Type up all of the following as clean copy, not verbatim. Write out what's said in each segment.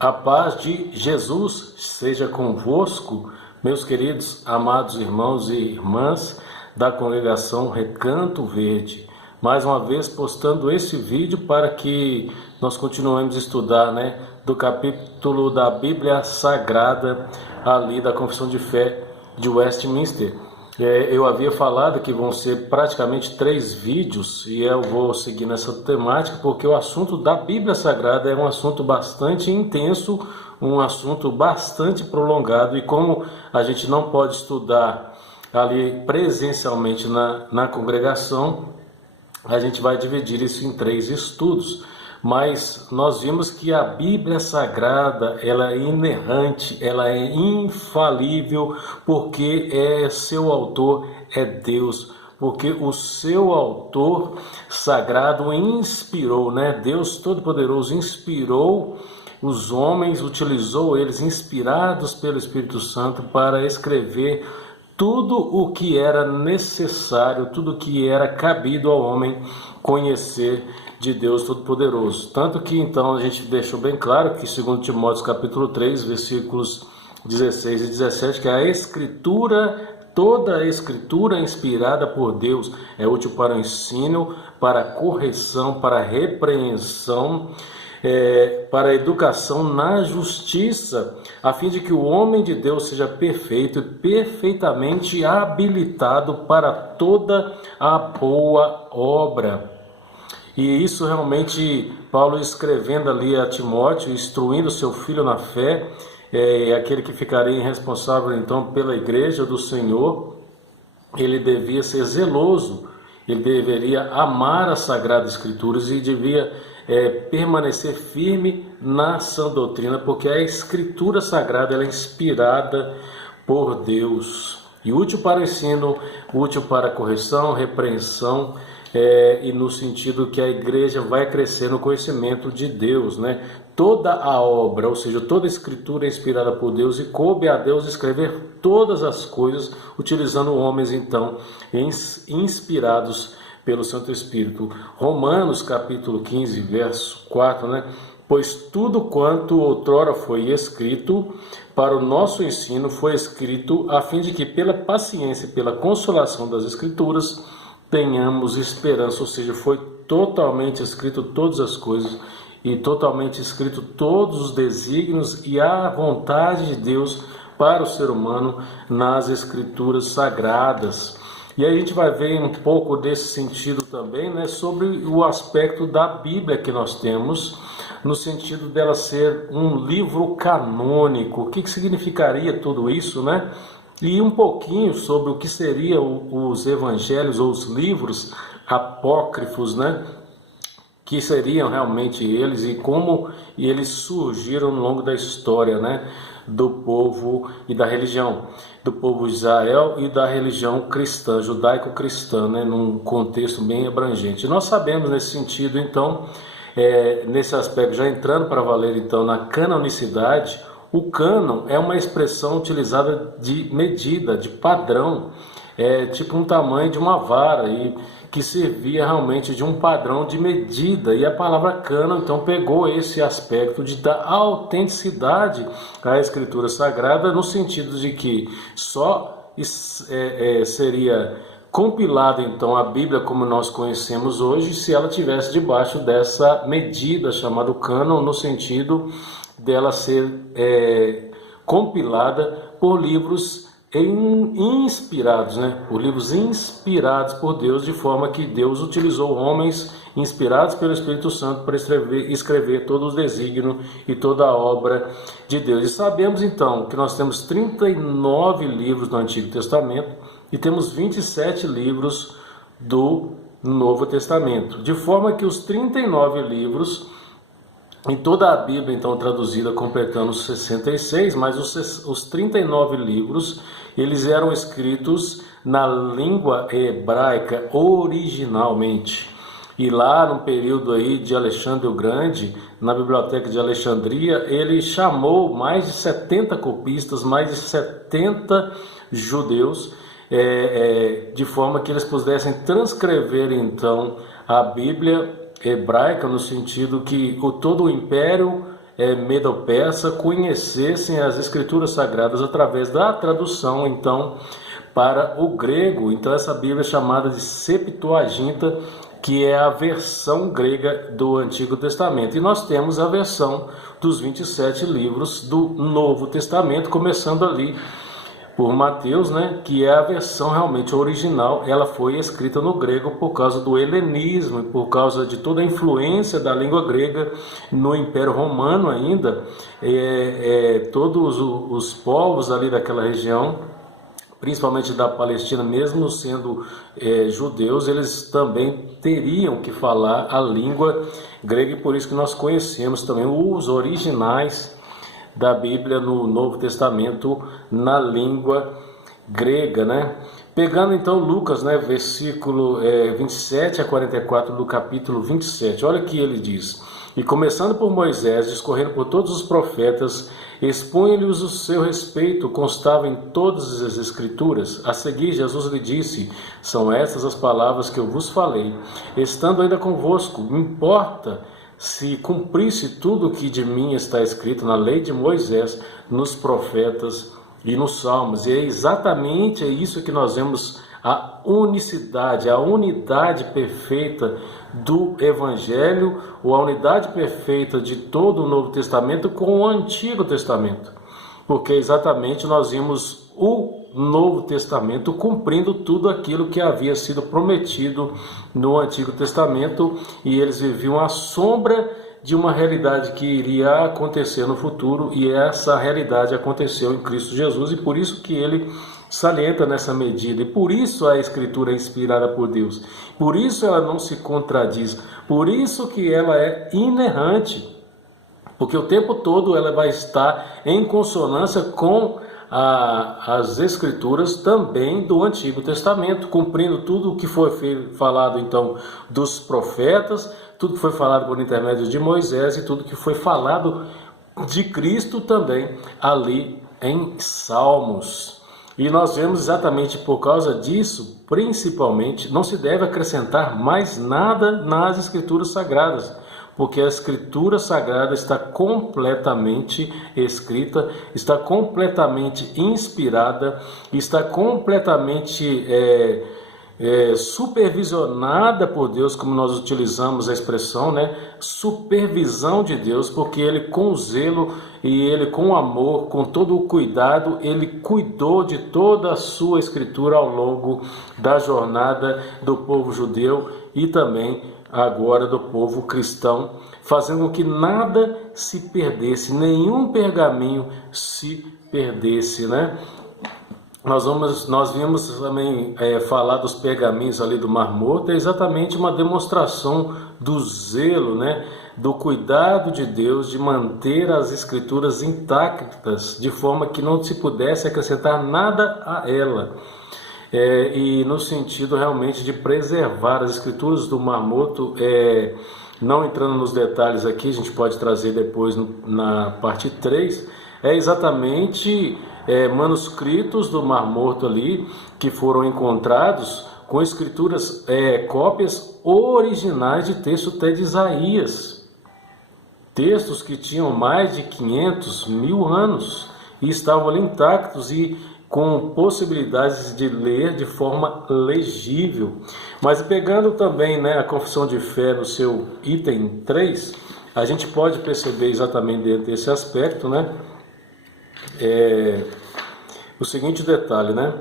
A paz de Jesus seja convosco, meus queridos, amados irmãos e irmãs da congregação Recanto Verde. Mais uma vez postando esse vídeo para que nós continuemos a estudar, do capítulo da Bíblia Sagrada ali da Confissão de Fé de Westminster. Eu havia falado que vão ser praticamente 3 vídeos e eu vou seguir nessa temática porque o assunto da Bíblia Sagrada é um assunto bastante intenso, um assunto bastante prolongado, e como a gente não pode estudar ali presencialmente na congregação, a gente vai dividir isso em 3 estudos. Mas nós vimos que a Bíblia Sagrada, ela é inerrante, ela é infalível, porque seu autor é Deus, porque o seu autor sagrado inspirou, Deus Todo-Poderoso inspirou os homens, utilizou eles, inspirados pelo Espírito Santo, para escrever tudo o que era necessário, tudo o que era cabido ao homem conhecer de Deus Todo-Poderoso. Tanto que então a gente deixou bem claro que, segundo Timóteo capítulo 3, versículos 16 e 17, que a Escritura, toda a Escritura inspirada por Deus é útil para o ensino, para a correção, para a repreensão, para a educação na justiça, a fim de que o homem de Deus seja perfeito e perfeitamente habilitado para toda a boa obra. E isso realmente, Paulo escrevendo ali a Timóteo, instruindo seu filho na fé, aquele que ficaria responsável então pela igreja do Senhor, ele devia ser zeloso, ele deveria amar as Sagradas Escrituras e devia permanecer firme na sã doutrina, porque a Escritura Sagrada ela é inspirada por Deus e útil para o ensino, útil para a correção, repreensão, e no sentido que a igreja vai crescer no conhecimento de Deus, Toda a obra, ou seja, toda a escritura é inspirada por Deus e coube a Deus escrever todas as coisas, utilizando homens então inspirados pelo Santo Espírito. Romanos capítulo 15, verso 4, Pois tudo quanto outrora foi escrito para o nosso ensino foi escrito a fim de que pela paciência e pela consolação das Escrituras tenhamos esperança, ou seja, foi totalmente escrito todas as coisas e totalmente escrito todos os desígnios e a vontade de Deus para o ser humano nas Escrituras Sagradas. E aí a gente vai ver um pouco desse sentido também, sobre o aspecto da Bíblia que nós temos, no sentido dela ser um livro canônico. O que significaria tudo isso, E um pouquinho sobre o que seriam os evangelhos ou os livros apócrifos, que seriam realmente eles e como eles surgiram ao longo da história, do povo e da religião, do povo de Israel e da religião cristã, judaico-cristã, num contexto bem abrangente. Nós sabemos nesse sentido, então, nesse aspecto, já entrando para valer então na canonicidade, o cânon é uma expressão utilizada de medida, de padrão, tipo um tamanho de uma vara, e que servia realmente de um padrão de medida. E a palavra cânon então pegou esse aspecto de dar autenticidade à Escritura Sagrada, no sentido de que só seria compilada então a Bíblia como nós conhecemos hoje se ela tivesse debaixo dessa medida chamada cânon, no sentido dela ser compilada por livros inspirados, por livros inspirados por Deus, de forma que Deus utilizou homens inspirados pelo Espírito Santo para escrever todo o desígnio e toda a obra de Deus. E sabemos então que nós temos 39 livros no Antigo Testamento e temos 27 livros do Novo Testamento, de forma que os 39 livros em toda a Bíblia, então, traduzida, completando os 66, mas os 39 livros, eles eram escritos na língua hebraica originalmente. E lá no período aí de Alexandre o Grande, na Biblioteca de Alexandria, ele chamou mais de 70 copistas, mais de 70 judeus, de forma que eles pudessem transcrever, então, a Bíblia hebraica, no sentido que todo o império medo-persa conhecessem as escrituras sagradas através da tradução, então, para o grego. Então essa Bíblia é chamada de Septuaginta, que é a versão grega do Antigo Testamento. E nós temos a versão dos 27 livros do Novo Testamento, começando ali por Mateus, né, que é a versão realmente original. Ela foi escrita no grego por causa do helenismo, por causa de toda a influência da língua grega no Império Romano ainda. Todos os povos ali daquela região, principalmente da Palestina, mesmo sendo judeus, eles também teriam que falar a língua grega, e por isso que nós conhecemos também os originais da Bíblia no Novo Testamento na língua grega, né? Pegando então Lucas, né, versículo 27 a 44 do capítulo 27, olha o que ele diz: e começando por Moisés, discorrendo por todos os profetas, expunha-lhes o seu respeito, constava em todas as escrituras. A seguir, Jesus lhe disse: são estas as palavras que eu vos falei, estando ainda convosco. Importa se cumprisse tudo o que de mim está escrito na lei de Moisés, nos profetas e nos salmos. E é exatamente isso que nós vemos, a unicidade, a unidade perfeita do Evangelho, ou a unidade perfeita de todo o Novo Testamento com o Antigo Testamento. Porque exatamente nós vimos o Novo Testamento cumprindo tudo aquilo que havia sido prometido no Antigo Testamento, e eles viviam à sombra de uma realidade que iria acontecer no futuro, e essa realidade aconteceu em Cristo Jesus, e por isso que ele salienta nessa medida, e por isso a Escritura é inspirada por Deus, por isso ela não se contradiz, por isso que ela é inerrante, porque o tempo todo ela vai estar em consonância com as Escrituras também do Antigo Testamento, cumprindo tudo o que foi falado então dos profetas, tudo que foi falado por intermédio de Moisés e tudo que foi falado de Cristo também ali em Salmos. E nós vemos exatamente por causa disso, principalmente, não se deve acrescentar mais nada nas Escrituras Sagradas, porque a Escritura Sagrada está completamente escrita, está completamente inspirada, está completamente supervisionada por Deus, como nós utilizamos a expressão, né? Supervisão de Deus, porque Ele com zelo e Ele com amor, com todo o cuidado, Ele cuidou de toda a sua Escritura ao longo da jornada do povo judeu e também agora do povo cristão, fazendo com que nada se perdesse, nenhum pergaminho se perdesse, né? Nós vimos também falar dos pergaminhos ali do Mar Morto, é exatamente uma demonstração do zelo, né? Do cuidado de Deus de manter as Escrituras intactas, de forma que não se pudesse acrescentar nada a ela. E no sentido realmente de preservar as Escrituras do Mar Morto, não entrando nos detalhes aqui, a gente pode trazer depois na parte 3, é exatamente manuscritos do Mar Morto ali, que foram encontrados com escrituras, cópias originais de texto até de Isaías, textos que tinham mais de 500 mil anos e estavam ali intactos e com possibilidades de ler de forma legível. Mas pegando também, né, a confissão de fé no seu item 3, a gente pode perceber exatamente dentro desse aspecto, né, o seguinte detalhe, né?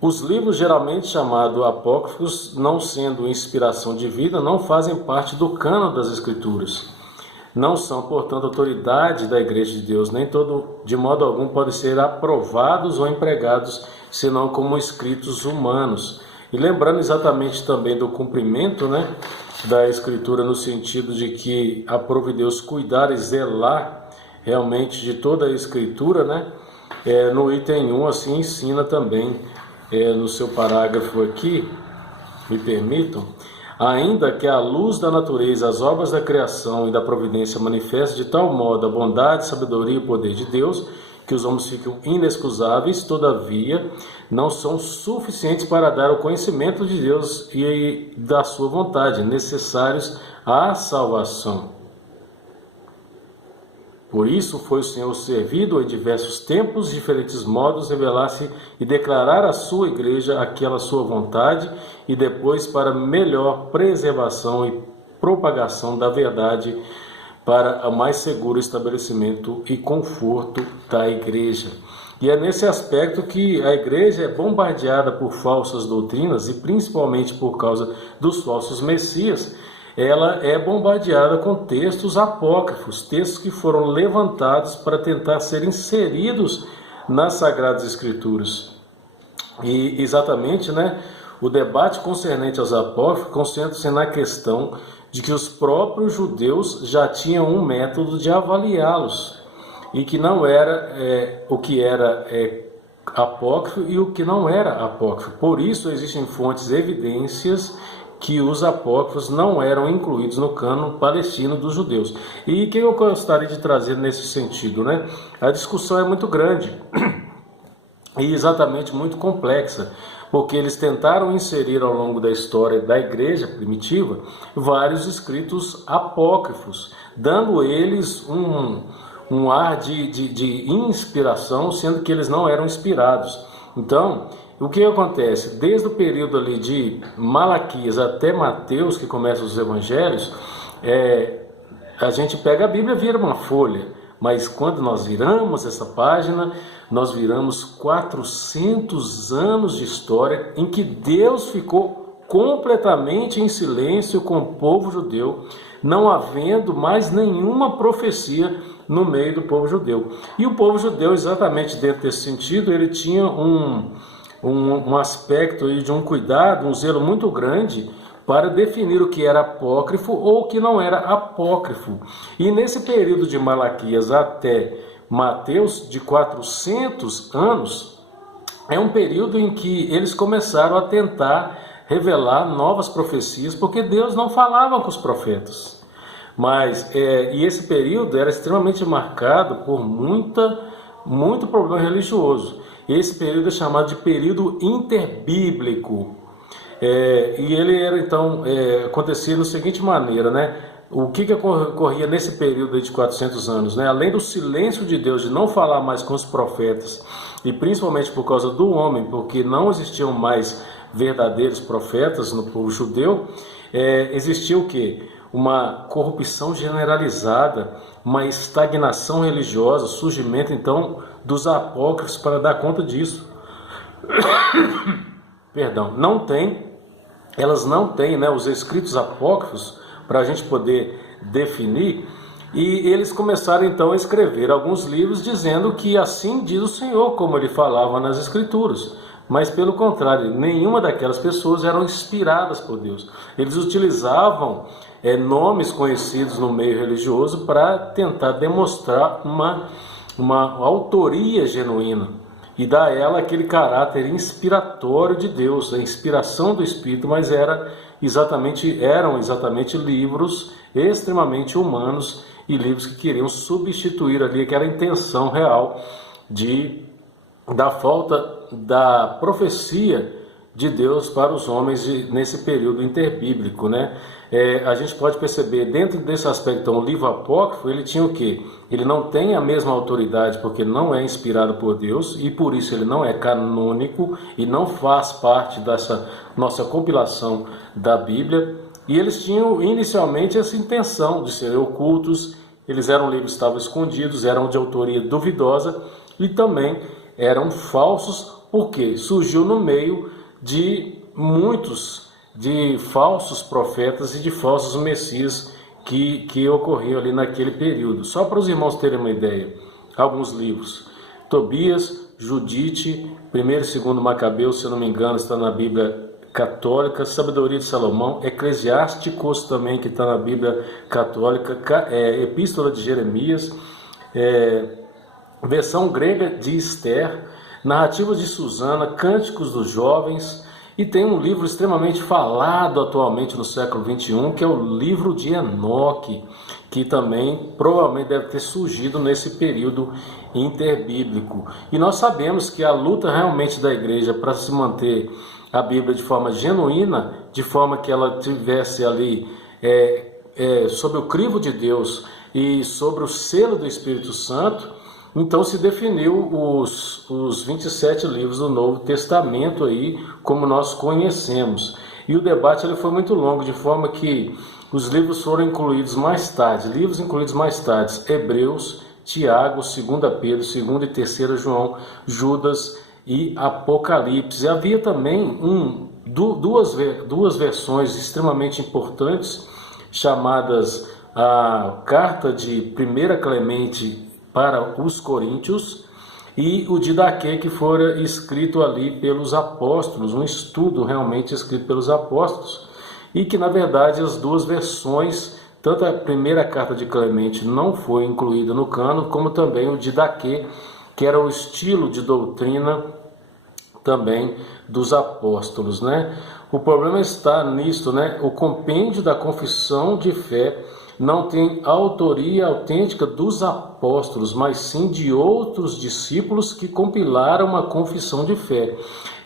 Os livros geralmente chamados apócrifos, não sendo inspiração divina, não fazem parte do cânon das Escrituras. Não são, portanto, autoridade da Igreja de Deus, nem de modo algum podem ser aprovados ou empregados, senão como escritos humanos. E lembrando exatamente também do cumprimento, né, da Escritura, no sentido de que aprove Deus cuidar e zelar realmente de toda a Escritura, né? No item 1, assim ensina também, no seu parágrafo aqui, me permitam, ainda que a luz da natureza, as obras da criação e da providência manifestem de tal modo a bondade, sabedoria e poder de Deus, que os homens ficam inexcusáveis, todavia não são suficientes para dar o conhecimento de Deus e da sua vontade, necessários à salvação. Por isso foi o Senhor servido em diversos tempos, diferentes modos, revelar-se e declarar à sua igreja aquela sua vontade, e depois para melhor preservação e propagação da verdade, para o mais seguro estabelecimento e conforto da igreja. E é nesse aspecto que a igreja é bombardeada por falsas doutrinas, e principalmente por causa dos falsos messias, ela é bombardeada com textos apócrifos, textos que foram levantados para tentar ser inseridos nas Sagradas Escrituras. E exatamente, o debate concernente aos apócrifos concentra-se na questão de que os próprios judeus já tinham um método de avaliá-los, e que não era o que era apócrifo e o que não era apócrifo. Por isso existem fontes e evidências que os apócrifos não eram incluídos no cânon palestino dos judeus. E o que eu gostaria de trazer nesse sentido? A discussão é muito grande e exatamente muito complexa, porque eles tentaram inserir ao longo da história da igreja primitiva vários escritos apócrifos, dando eles um ar de inspiração, sendo que eles não eram inspirados. Então, o que acontece? Desde o período ali de Malaquias até Mateus, que começam os evangelhos, a gente pega a Bíblia e vira uma folha, mas quando nós viramos essa página, nós viramos 400 anos de história em que Deus ficou completamente em silêncio com o povo judeu, não havendo mais nenhuma profecia no meio do povo judeu. E o povo judeu, exatamente dentro desse sentido, ele tinha um aspecto de um cuidado, um zelo muito grande para definir o que era apócrifo ou o que não era apócrifo. E nesse período de Malaquias até Mateus, de 400 anos, é um período em que eles começaram a tentar revelar novas profecias, porque Deus não falava com os profetas. E esse período era extremamente marcado por muito problema religioso. Esse período é chamado de período interbíblico. E ele era, então, acontecia da seguinte maneira, O que ocorria nesse período de 400 anos? Além do silêncio de Deus, de não falar mais com os profetas, e principalmente por causa do homem, porque não existiam mais verdadeiros profetas no povo judeu, existia o quê? Uma corrupção generalizada, uma estagnação religiosa, surgimento então dos apócrifos para dar conta disso. Perdão, elas não têm os escritos apócrifos para a gente poder definir, e eles começaram então a escrever alguns livros dizendo que assim diz o Senhor, como ele falava nas Escrituras. Mas pelo contrário, nenhuma daquelas pessoas eram inspiradas por Deus. Eles utilizavam nomes conhecidos no meio religioso para tentar demonstrar uma autoria genuína e dar a ela aquele caráter inspiratório de Deus, a inspiração do Espírito, mas eram exatamente livros extremamente humanos e livros que queriam substituir ali aquela intenção real da falta da profecia de Deus para os homens nesse período interbíblico, A gente pode perceber, dentro desse aspecto, o livro apócrifo, ele tinha o quê? Ele não tem a mesma autoridade porque não é inspirado por Deus e por isso ele não é canônico e não faz parte dessa nossa compilação da Bíblia. E eles tinham inicialmente essa intenção de serem ocultos, eles eram livros que estavam escondidos, eram de autoria duvidosa e também eram falsos, porque surgiu no meio de muitos de falsos profetas e de falsos messias que ocorriam ali naquele período. Só para os irmãos terem uma ideia, alguns livros: Tobias, Judite, 1º e 2º Macabeus, se eu não me engano, está na Bíblia Católica, Sabedoria de Salomão, Eclesiásticos também, que está na Bíblia Católica, Epístola de Jeremias, versão grega de Esther, Narrativas de Susana, Cânticos dos Jovens, e tem um livro extremamente falado atualmente no século XXI, que é o livro de Enoque, que também provavelmente deve ter surgido nesse período interbíblico. E nós sabemos que a luta realmente da igreja para se manter a Bíblia de forma genuína, de forma que ela tivesse ali, sob o crivo de Deus, e sobre o selo do Espírito Santo, então se definiu os 27 livros do Novo Testamento aí, como nós conhecemos. E o debate ele foi muito longo, de forma que os livros foram incluídos mais tarde, Hebreus, Tiago, 2 Pedro, 2 e 3 João, Judas e Apocalipse. E havia também duas versões extremamente importantes, chamadas a Carta de 1 Clemente para os Coríntios e o Didaquê, que fora escrito ali pelos apóstolos, um estudo realmente escrito pelos apóstolos, e que na verdade as duas versões, tanto a primeira carta de Clemente não foi incluída no cânon, como também o Didaquê, que era o estilo de doutrina também dos apóstolos, né? O problema está nisto, né? O compêndio da confissão de fé não tem autoria autêntica dos apóstolos, mas sim de outros discípulos que compilaram a confissão de fé.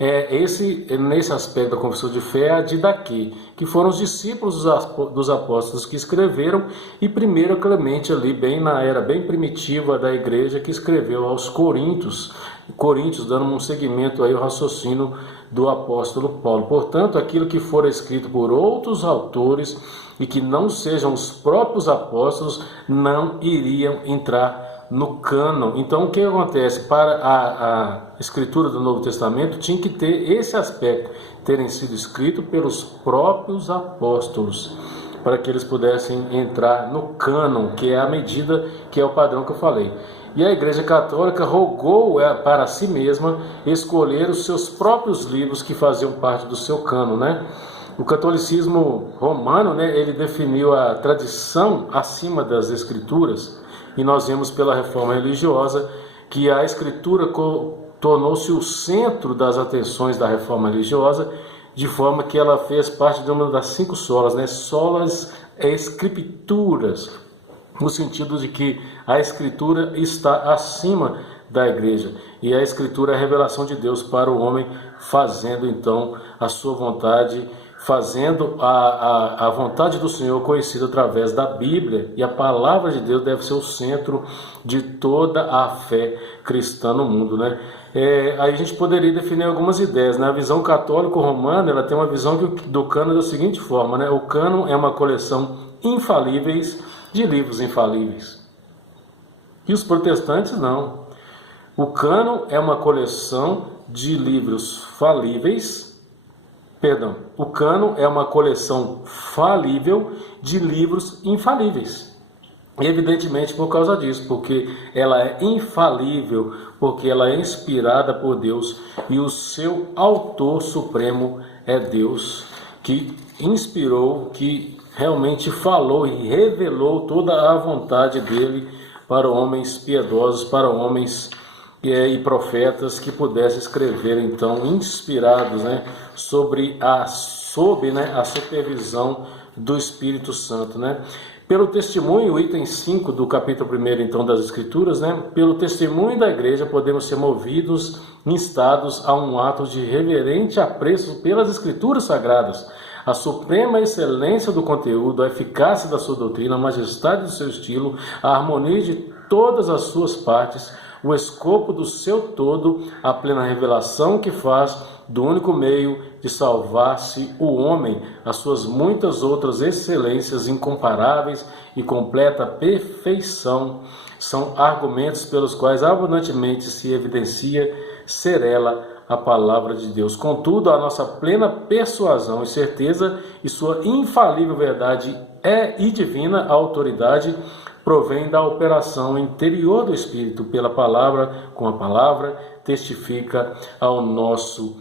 Nesse aspecto da confissão de fé, a Didaquê, que foram os discípulos dos apóstolos que escreveram, e 1 Clemente, ali bem na era bem primitiva da igreja, que escreveu aos Coríntios, dando um segmento aí ao raciocínio do apóstolo Paulo. Portanto, aquilo que for escrito por outros autores e que não sejam os próprios apóstolos, não iriam entrar no cânon. Então, o que acontece? Para a escritura do Novo Testamento, tinha que ter esse aspecto, terem sido escritos pelos próprios apóstolos, para que eles pudessem entrar no cânon, que é a medida, que é o padrão que eu falei. E a Igreja Católica rogou para si mesma escolher os seus próprios livros que faziam parte do seu cânon, né? O catolicismo romano, né, ele definiu a tradição acima das escrituras, e nós vemos pela reforma religiosa que a escritura tornou-se o centro das atenções da reforma religiosa, de forma que ela fez parte de uma das 5 solas, né? Solas Scripturas, no sentido de que a escritura está acima da igreja, e a escritura é a revelação de Deus para o homem, fazendo então a sua vontade, fazendo a vontade do Senhor conhecida através da Bíblia, e a palavra de Deus deve ser o centro de toda a fé cristã no mundo, né? Aí a gente poderia definir algumas ideias, né? A visão católico-romana, ela tem uma visão do cânon da seguinte forma, né? O cânon é uma coleção infalíveis de livros infalíveis. E os protestantes não. O cânon é uma coleção de livros falíveis. O cânon é uma coleção falível de livros infalíveis. Evidentemente por causa disso, porque ela é infalível, porque ela é inspirada por Deus e o seu autor supremo é Deus, que inspirou, que realmente falou e revelou toda a vontade dele para homens piedosos, para homens e profetas que pudessem escrever, então, inspirados, né, sob a supervisão do Espírito Santo, né? Pelo testemunho, item 5 do capítulo 1, então, das Escrituras, né? Pelo testemunho da igreja, podemos ser movidos, instados a um ato de reverente apreço pelas Escrituras Sagradas, a suprema excelência do conteúdo, a eficácia da sua doutrina, a majestade do seu estilo, a harmonia de todas as suas partes, o escopo do seu todo, a plena revelação que faz do único meio de salvar-se o homem, as suas muitas outras excelências incomparáveis e completa perfeição, são argumentos pelos quais abundantemente se evidencia ser ela a palavra de Deus. Contudo, a nossa plena persuasão e certeza e sua infalível verdade e divina autoridade provém da operação interior do Espírito pela palavra, com a palavra, testifica ao nosso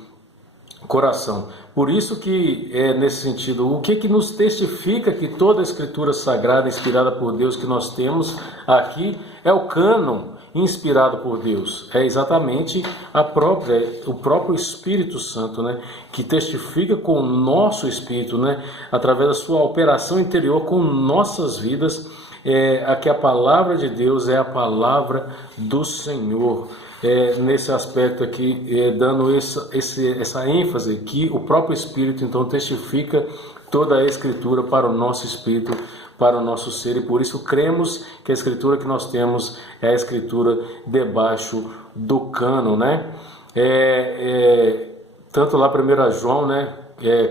coração. Por isso que, nesse sentido, o que nos testifica que toda a Escritura Sagrada, inspirada por Deus, que nós temos aqui, é o cânon inspirado por Deus. É exatamente o próprio Espírito Santo, né, que testifica com o nosso Espírito, né, através da sua operação interior com nossas vidas, que a palavra de Deus é a palavra do Senhor. Nesse aspecto aqui, dando essa ênfase que o próprio Espírito então testifica toda a Escritura para o nosso Espírito, para o nosso ser, e por isso cremos que a escritura que nós temos é a escritura debaixo do cânon, né? Tanto lá 1 João, né,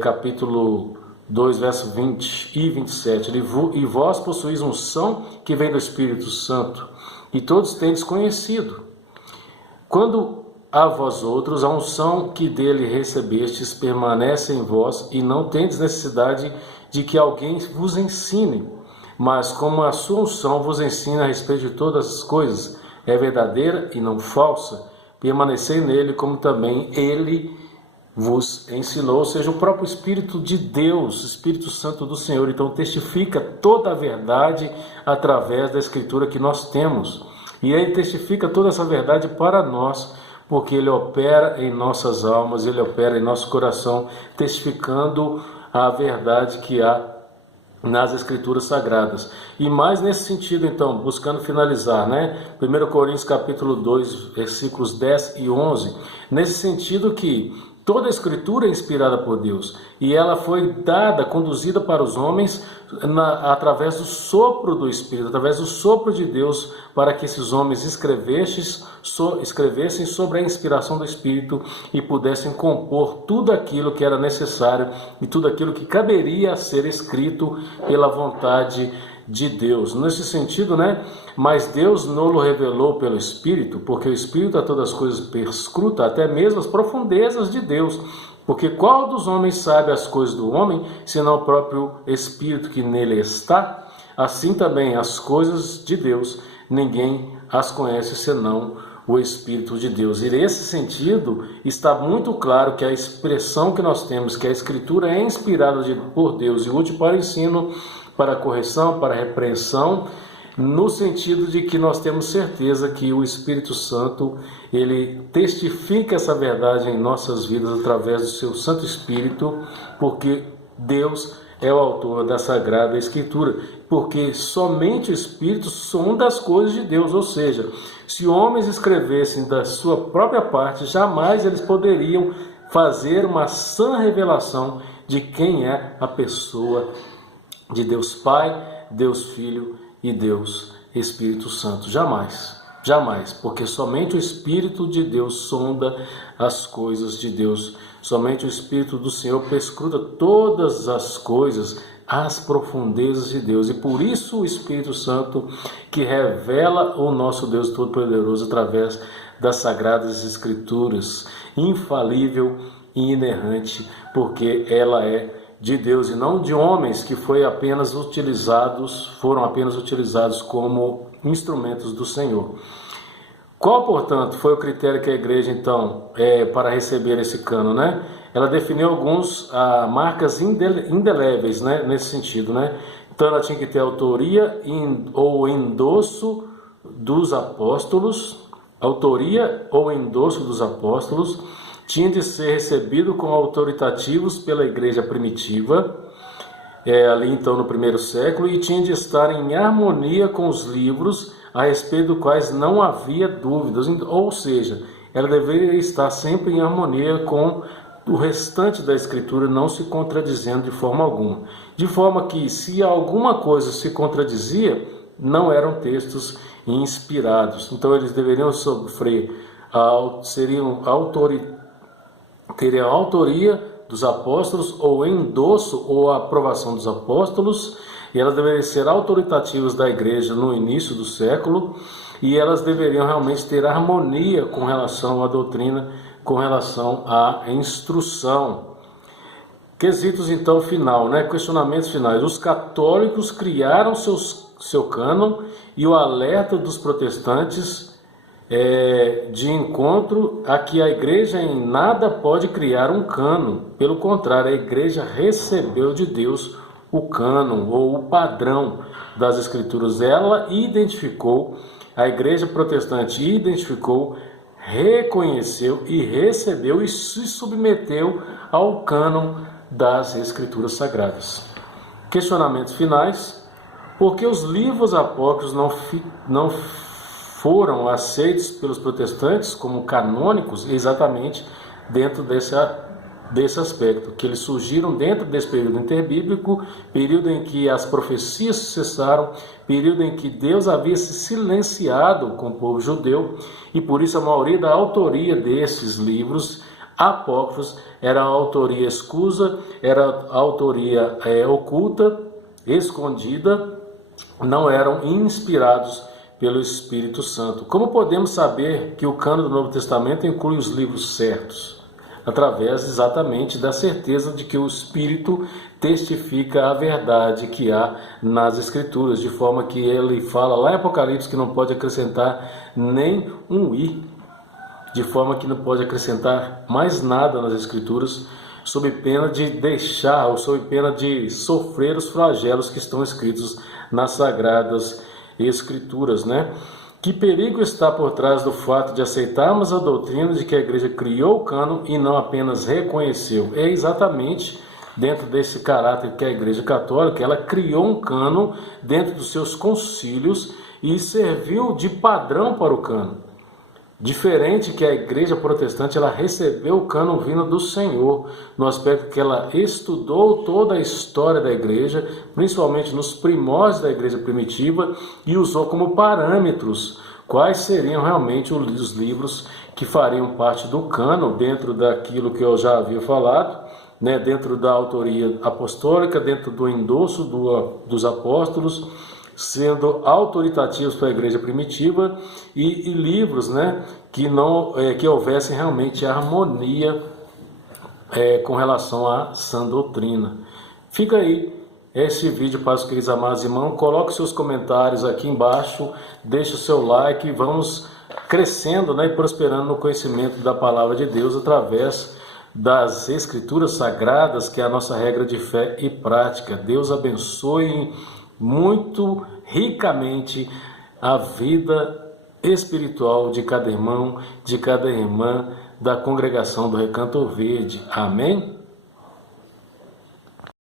capítulo 2, verso 20 e 27, e vós possuís unção que vem do Espírito Santo, e todos tendes conhecido. Quando a vós outros, a unção que dele recebestes permanece em vós, e não tendes necessidade de que alguém vos ensine, mas como a sua unção vos ensina a respeito de todas as coisas, é verdadeira e não falsa, permanecei nele, como também ele vos ensinou, ou seja, o próprio Espírito de Deus, Espírito Santo do Senhor, então testifica toda a verdade através da Escritura que nós temos, e ele testifica toda essa verdade para nós, porque ele opera em nossas almas, ele opera em nosso coração, testificando a verdade que há nas Escrituras Sagradas. E mais nesse sentido, então, buscando finalizar, né? 1 Coríntios capítulo 2, versículos 10 e 11, nesse sentido que toda a Escritura é inspirada por Deus, e ela foi dada, conduzida para os homens através do sopro do Espírito, através do sopro de Deus, para que esses homens escrevessem sobre a inspiração do Espírito e pudessem compor tudo aquilo que era necessário e tudo aquilo que caberia a ser escrito pela vontade de Deus. Nesse sentido, né? Mas Deus não o revelou pelo Espírito, porque o Espírito a todas as coisas perscruta, até mesmo as profundezas de Deus. Porque qual dos homens sabe as coisas do homem, senão o próprio Espírito que nele está? Assim também as coisas de Deus, ninguém as conhece senão o Espírito de Deus. E nesse sentido, está muito claro que a expressão que nós temos, que a Escritura é inspirada por Deus e útil para o ensino, para a correção, para a repreensão, no sentido de que nós temos certeza que o Espírito Santo, ele testifica essa verdade em nossas vidas através do seu Santo Espírito, porque Deus é o autor da Sagrada Escritura, porque somente o Espírito sonda as coisas de Deus, ou seja, se homens escrevessem da sua própria parte, jamais eles poderiam fazer uma sã revelação de quem é a pessoa de Deus Pai, Deus Filho e Deus Espírito Santo. Jamais, jamais, porque somente o Espírito de Deus sonda as coisas de Deus, somente o Espírito do Senhor perscruta todas as coisas, as profundezas de Deus, e por isso o Espírito Santo que revela o nosso Deus Todo-Poderoso através das Sagradas Escrituras, infalível e inerrante, porque ela é de Deus e não de homens que foram apenas utilizados como instrumentos do Senhor. Qual, portanto, foi o critério que a igreja, então, para receber esse cânon, né? Ela definiu alguns marcas indeléveis, né? Nesse sentido, né? Então, ela tinha que ter autoria ou endosso dos apóstolos, tinha de ser recebido como autoritativos pela igreja primitiva, ali então no primeiro século, e tinha de estar em harmonia com os livros a respeito dos quais não havia dúvidas, ou seja, ela deveria estar sempre em harmonia com o restante da Escritura, não se contradizendo de forma alguma. De forma que, se alguma coisa se contradizia, não eram textos inspirados. Então, eles deveriam teriam a autoria dos apóstolos, ou endosso ou aprovação dos apóstolos, e elas deveriam ser autoritativas da igreja no início do século, e elas deveriam realmente ter harmonia com relação à doutrina, com relação à instrução. Quesitos então final, né? Questionamentos finais. Os católicos criaram seu cânon, e o alerta dos protestantes de encontro a que a igreja em nada pode criar um cânon. Pelo contrário, a igreja recebeu de Deus o cânon ou o padrão das Escrituras. A igreja protestante identificou, reconheceu e recebeu e se submeteu ao cânon das Escrituras Sagradas. Questionamentos finais. Por que os livros apócrifos não foram aceitos pelos protestantes como canônicos? Exatamente dentro desse aspecto, que eles surgiram dentro desse período interbíblico, período em que as profecias cessaram, período em que Deus havia se silenciado com o povo judeu, e por isso a maioria da autoria desses livros apócrifos era a autoria escusa, era a autoria oculta, escondida, não eram inspirados pelo Espírito Santo. Como podemos saber que o cânon do Novo Testamento inclui os livros certos? Através exatamente da certeza de que o Espírito testifica a verdade que há nas Escrituras, de forma que ele fala lá em Apocalipse que não pode acrescentar nem um i, de forma que não pode acrescentar mais nada nas Escrituras, sob pena de deixar ou sob pena de sofrer os flagelos que estão escritos nas Sagradas Escrituras, né? Que perigo está por trás do fato de aceitarmos a doutrina de que a igreja criou o cânon e não apenas reconheceu? É exatamente dentro desse caráter que a igreja católica, ela criou um cânon dentro dos seus concílios e serviu de padrão para o cânon. Diferente que a igreja protestante, ela recebeu o cânon vindo do Senhor, no aspecto que ela estudou toda a história da igreja, principalmente nos primórdios da igreja primitiva, e usou como parâmetros quais seriam realmente os livros que fariam parte do cânon, dentro daquilo que eu já havia falado, né, dentro da autoria apostólica, dentro do endosso dos apóstolos, sendo autoritativos para a igreja primitiva, e livros, né, que houvessem realmente harmonia com relação à sã doutrina. Fica aí esse vídeo para os queridos amados irmãos. Coloque seus comentários aqui embaixo, deixe o seu like, vamos crescendo, né, e prosperando no conhecimento da palavra de Deus através das Escrituras Sagradas, que é a nossa regra de fé e prática. Deus abençoe muito ricamente a vida espiritual de cada irmão, de cada irmã da congregação do Recanto Verde. Amém?